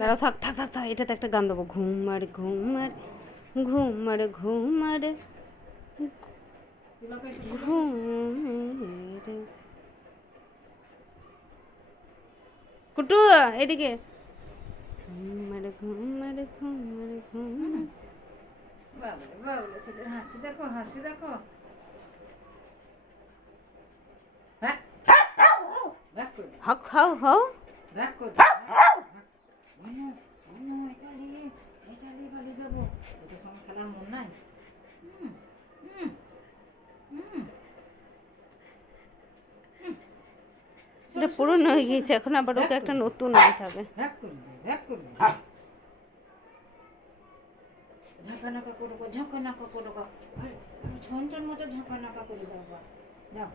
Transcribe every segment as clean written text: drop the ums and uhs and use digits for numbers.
দাঁড়াও, থাক থাক থাক থাক, এটাতে একটা গান দেবো। ঘুমার ঘুমার ঘুমার ঘুমার ঘুমের। কুটু এদিকে। ঘুমার ঘুমার ঘুমার ঘুমার। হাসি দেখো, হাসি দেখো। হক হাও হাও। খেলার মন নাই। এটা পুরনো হয়ে গিয়েছে, এখন আবার ওকে একটা নতুন আনতে হবে। ঝাঁকানাকা করো, ঝাঁকানাকা করো, ঝনটার মতো ঝাঁকানাকা করে দাও। যাও,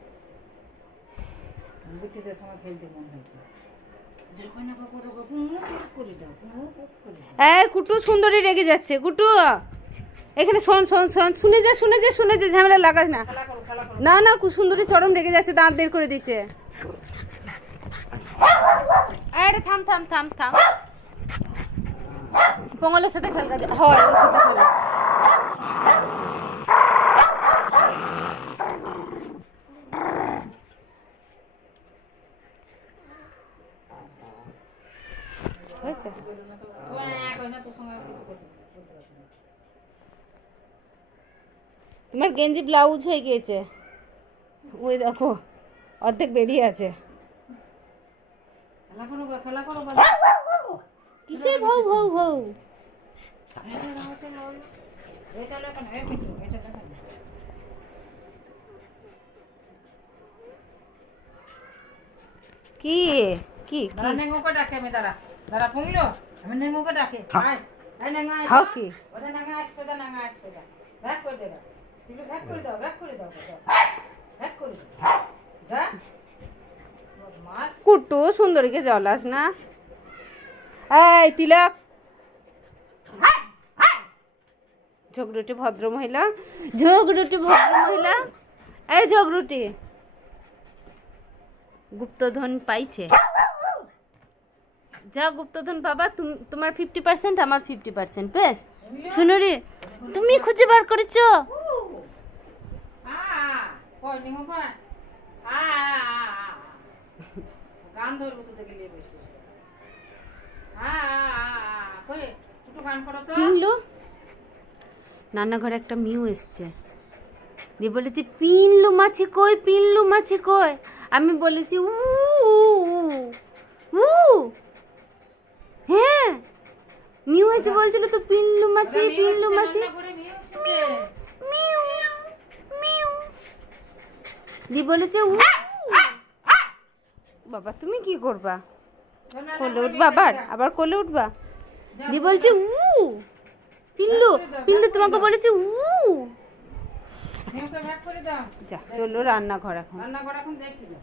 বুটিদের সময় খেলতে মন হয়েছে। ঝাঁকানাকা করো, করে দাও। কুটু সুন্দরী রেগে যাচ্ছে। কুটু এখানে শোন শোন শোন, শুনে যা শুনে যা শুনে যা, ঝামেলা লাগাস না। না না, সুন্দরী চরম রেগে যাচ্ছে, দাঁত বের করে দিচ্ছে। আরে থাম থাম থাম থাম, পঙ্গলের সাথে খেল কাজ হয়, ওর সাথে খেল। হয়েছে? তোমার গেঞ্জি ব্লাউজ হয়ে গিয়েছে, ওই দেখো অর্ধেক বেরিয়ে আছে। কিসের ভৌ ভৌ ভৌ? কি কি নেঙ্গুকে ডাকে আমি, দাঁড়া দাঁড়া পুংলো, আমি নেঙ্গুকে ডাকে। হাও কি ওটা নাঙ্গা আসছে, ওটা নাঙ্গা আসছে, ব্যাক করে দে, ব্যাক করে দাও, ব্যাক করে দাও, ব্যাক করে দাও। যা কুটু সুন্দরীকে জলাস না। এই তিলক, ঝগড়ুটি ভদ্র মহিলা, ঝগড়ুটি ভদ্র মহিলা। এই ঝগড়ুটি গুপ্তধন পাইছে, যা গুপ্তধন পাবা। তোমার 50%, আমার 50%। বেশ শুনুরি, তুমি খুঁজে বার করেছো। গান ধরবো তো দেখে নিয়ে বসে করে একটু গান করো তো। পিনলু রান্নাঘরে একটা মিউ এসছে, দিয়ে বলেছি পিনলু মাছি কই, পিনলু মাছি কই। আমি বলেছি উ উ, হ্যাঁ মিউ এসে বলছিল তো পিনলু মাছি, পিনলু মাছি, মিউ মিউ, দিয়ে বলেছে উ। বাবা তুমি কি করবা? কোলে উঠবা, আবার কোলে উঠবা। দি বলছে উ, পিল্লু পিল্লু তোমাকে বলেছে উ। যা চলো রান্নাঘর এখন। দেখি যা।